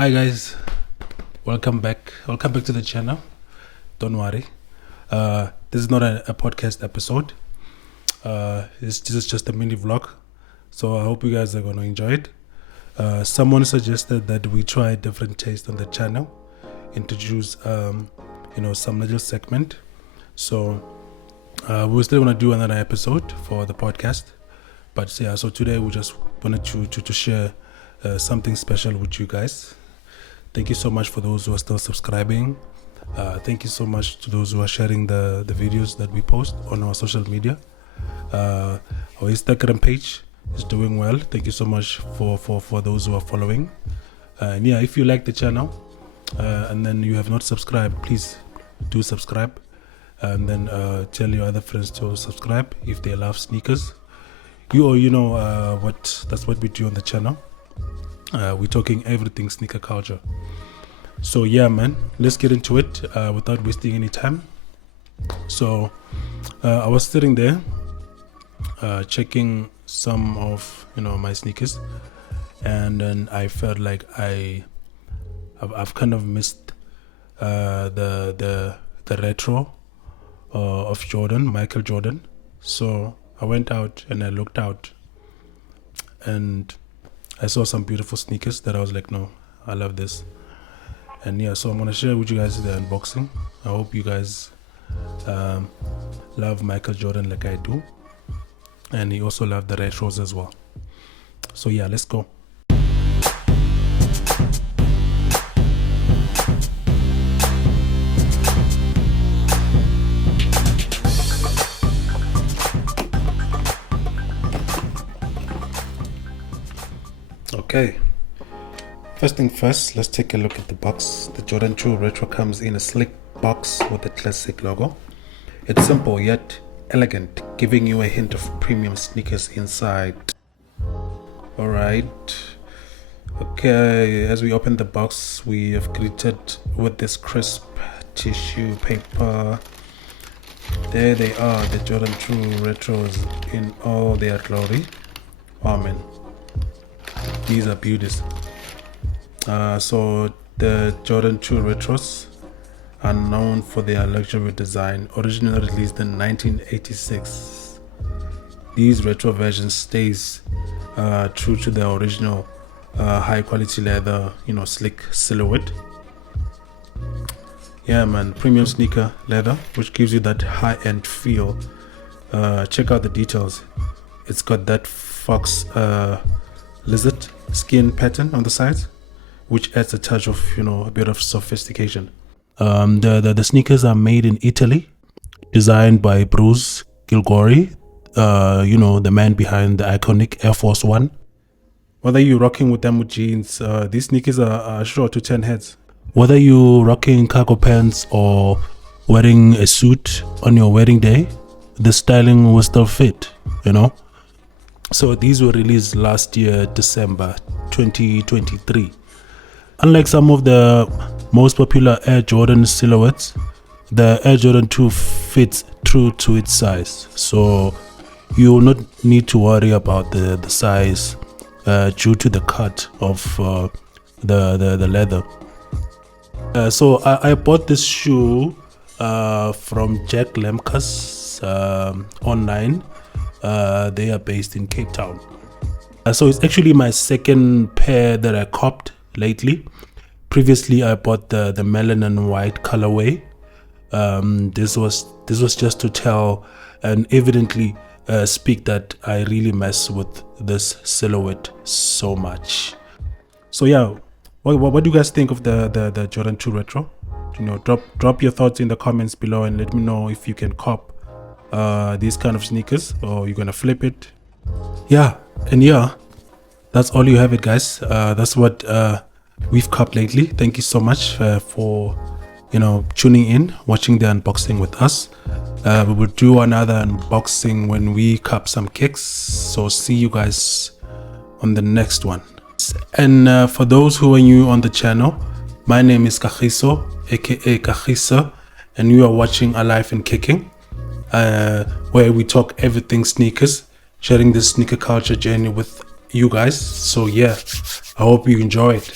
Hi guys, welcome back. Welcome back to the channel. Don't worry. This is not a podcast episode. This is just a mini vlog. So I hope you guys are gonna enjoy it. Someone suggested that we try a different taste on the channel, introduce some little segment. So we're still gonna do another episode for the podcast. But yeah, so today we just wanted to share something special with you guys. Thank you so much for those who are still subscribing. Thank you so much to those who are sharing the videos that we post on our social media. Our Instagram page is doing well. Thank you so much for those who are following. And yeah, if you like the channel and then you have not subscribed, please do subscribe. And then tell your other friends to subscribe if they love sneakers. That's what we do on the channel. We're talking everything sneaker culture. So yeah, man, let's get into it without wasting any time. So I was sitting there checking some of my sneakers, and then I felt like I've kind of missed the retro of Jordan, Michael Jordan. So I went out and I looked out, and I saw some beautiful sneakers that I was like, no, I love this. And yeah, so I'm gonna share with you guys the unboxing. I hope you guys love Michael Jordan like I do, and you also love the retros as well. So yeah, let's go. Okay, first thing first, let's take a look at the box. The Jordan 2 Retro comes in a slick box with a classic logo. It's simple yet elegant, giving you a hint of premium sneakers inside. Alright, okay, as we open the box, we have greeted with this crisp tissue paper. There they are, the Jordan 2 Retros in all their glory. Oh man, these are beauties. So the Jordan 2 Retros are known for their luxury design, originally released in 1986. These retro versions stays true to the original high quality leather, slick silhouette. Yeah man, premium sneaker leather, which gives you that high-end feel. Check out the details. It's got that fox lizard skin pattern on the sides, which adds a touch of a bit of sophistication. The sneakers are made in Italy, designed by Bruce Gilgori, the man behind the iconic Air Force One. Whether you're rocking with them with jeans, these sneakers are sure to turn heads. Whether you're rocking cargo pants or wearing a suit on your wedding day, the styling will still fit, So these were released last year, December 2023. Unlike some of the most popular Air Jordan silhouettes, the Air Jordan 2 fits true to its size. So you will not need to worry about the size due to the cut of the leather. So I bought this shoe from Jack Lemkus online. They are based in Cape Town. So it's actually my second pair that I copped lately. Previously I bought the melon and white colorway. This was just to tell and evidently speak that I really mess with this silhouette so much. So yeah, what do you guys think of the Jordan 2 Retro? Drop your thoughts in the comments below and let me know if you can cop these kind of sneakers, or you're gonna flip it. Yeah, that's all you have it, guys. That's what we've copped lately. Thank you so much for tuning in, watching the unboxing with us. We will do another unboxing when we cop some kicks, so see you guys on the next one. And for those who are new on the channel, my name is Kagiso, aka Kagisa, and you are watching Alive and Kicking, where we talk everything sneakers, sharing this sneaker culture journey with you guys. So yeah, I hope you enjoy it.